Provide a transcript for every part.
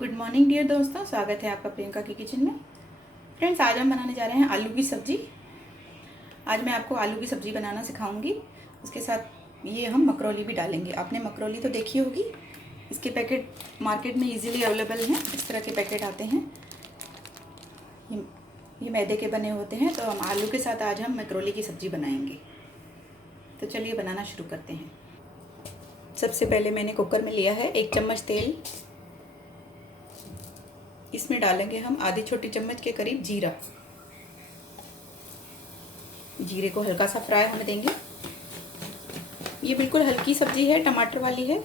Good morning dear दोस्तों, स्वागत है आपका प्रियंका की किचन में। फ्रेंड्स, आज हम बनाने जा रहे हैं आलू की सब्ज़ी। आज मैं आपको आलू की सब्ज़ी बनाना सिखाऊंगी। उसके साथ ये हम मकरोली भी डालेंगे। आपने मकरोली तो देखी होगी, इसके पैकेट मार्केट में इजीली अवेलेबल हैं। इस तरह के पैकेट आते हैं, ये मैदे के बने होते हैं। तो हम आलू के साथ आज हम मकरोली की सब्ज़ी बनाएंगे। तो चलिए बनाना शुरू करते हैं। सबसे पहले मैंने कुकर में लिया है 1 चम्मच तेल। इसमें डालेंगे हम आधी छोटी चम्मच के करीब जीरा। जीरे को हल्का सा फ्राई होने देंगे। ये बिल्कुल हल्की सब्जी है, टमाटर वाली है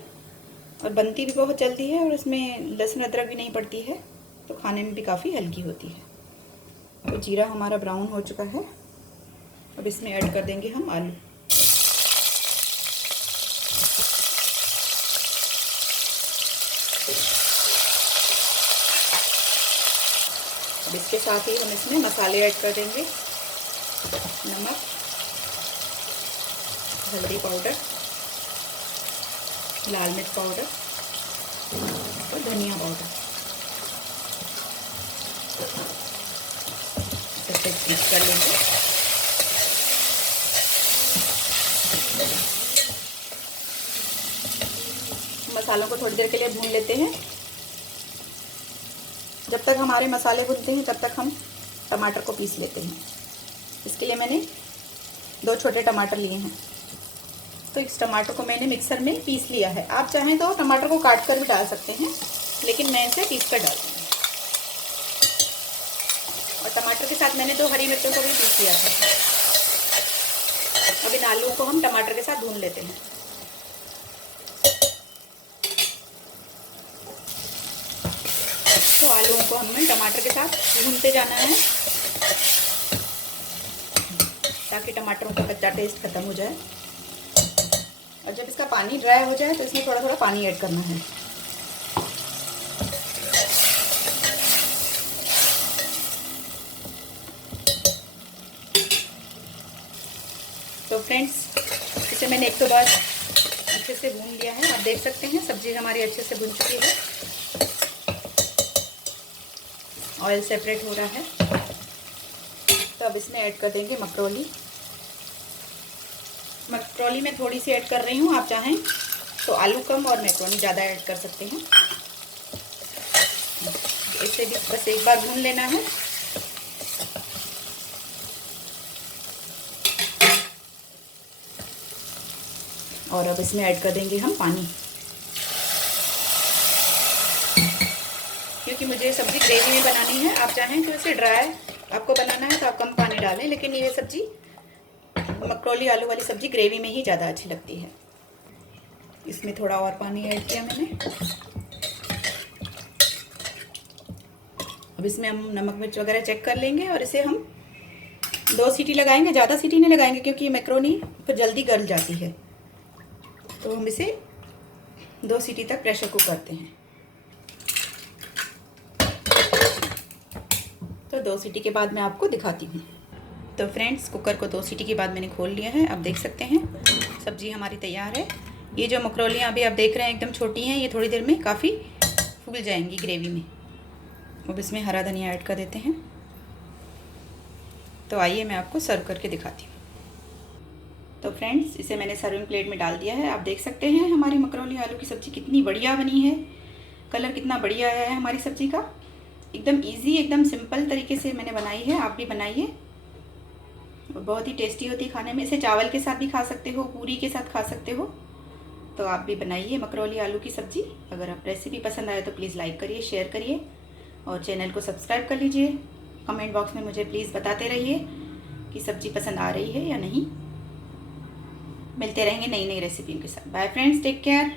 और बनती भी बहुत जल्दी है, और इसमें लहसुन अदरक भी नहीं पड़ती है, तो खाने में भी काफ़ी हल्की होती है। तो जीरा हमारा ब्राउन हो चुका है। अब इसमें ऐड कर देंगे हम आलू। अब इसके साथ ही हम इसमें मसाले ऐड कर देंगे। नमक, हल्दी पाउडर, लाल मिर्च पाउडर और धनिया पाउडर। अच्छे से मिक्स कर लेंगे। मसालों को थोड़ी देर के लिए भून लेते हैं। जब तक हमारे मसाले भुनते हैं तब तक हम टमाटर को पीस लेते हैं। इसके लिए मैंने 2 छोटे टमाटर लिए हैं। तो इस टमाटर को मैंने मिक्सर में पीस लिया है। आप चाहें तो टमाटर को काट कर भी डाल सकते हैं, लेकिन मैं इसे पीस कर डालूँगी। और टमाटर के साथ मैंने 2 हरी मिर्चों को भी पीस लिया था। अब इन आलूओं को हम टमाटर के साथ भून लेते हैं। तो आलूओं को हमें टमाटर के साथ भूनते जाना है, ताकि टमाटरों का कच्चा टेस्ट खत्म हो जाए। और जब इसका पानी ड्राई हो जाए तो इसमें थोड़ा थोड़ा पानी ऐड करना है। तो फ्रेंड्स, इसे मैंने 1-2 बार अच्छे से भून लिया है। आप देख सकते हैं सब्जी हमारी अच्छे से भून चुकी है। ऑयल सेपरेट हो रहा है। तो अब इसमें ऐड कर देंगे मकरोली। मकरोली मैं थोड़ी सी ऐड कर रही हूँ, आप चाहें तो आलू कम और मैक्रोनी ज़्यादा ऐड कर सकते हैं। इसे भी बस एक बार भून लेना है। और अब इसमें ऐड कर देंगे हम पानी, क्योंकि मुझे सब्ज़ी ग्रेवी में बनानी है। आप चाहें तो इसे ड्राई आपको बनाना है तो आप कम पानी डालें, लेकिन ये सब्ज़ी मकरोली आलू वाली सब्ज़ी ग्रेवी में ही ज़्यादा अच्छी लगती है। इसमें थोड़ा और पानी ऐड किया मैंने। अब इसमें हम नमक मिर्च वगैरह चेक कर लेंगे और इसे हम 2 सीटी लगाएंगे। ज़्यादा सीटी नहीं लगाएंगे, क्योंकि मैक्रोनी फिर जल्दी गल जाती है। तो हम इसे 2 सीटी तक प्रेशर कुक करते हैं। तो 2 सीटी के बाद मैं आपको दिखाती हूँ। तो फ्रेंड्स, कुकर को 2 सीटी के बाद मैंने खोल लिया है। अब देख सकते हैं सब्ज़ी हमारी तैयार है। ये जो मकरोलियाँ अभी आप देख रहे हैं एकदम छोटी हैं, ये थोड़ी देर में काफ़ी फूल जाएंगी ग्रेवी में। अब इसमें हरा धनिया ऐड कर देते हैं। तो आइए मैं आपको सर्व करके दिखाती हूँ। तो फ्रेंड्स, इसे मैंने सर्विंग प्लेट में डाल दिया है। आप देख सकते हैं हमारी मकरोली आलू की सब्ज़ी कितनी बढ़िया बनी है। कलर कितना बढ़िया आया है हमारी सब्ज़ी का। एकदम इजी, एकदम सिंपल तरीके से मैंने बनाई है। आप भी बनाइए, और बहुत ही टेस्टी होती है खाने में। इसे चावल के साथ भी खा सकते हो, पूरी के साथ खा सकते हो। तो आप भी बनाइए मकरोली आलू की सब्ज़ी। अगर आप रेसिपी पसंद आए तो प्लीज़ लाइक करिए, शेयर करिए और चैनल को सब्सक्राइब कर लीजिए। कमेंट बॉक्स में मुझे प्लीज़ बताते रहिए कि सब्ज़ी पसंद आ रही है या नहीं। मिलते रहेंगे नई नई रेसिपी के साथ। Bye friends, take care.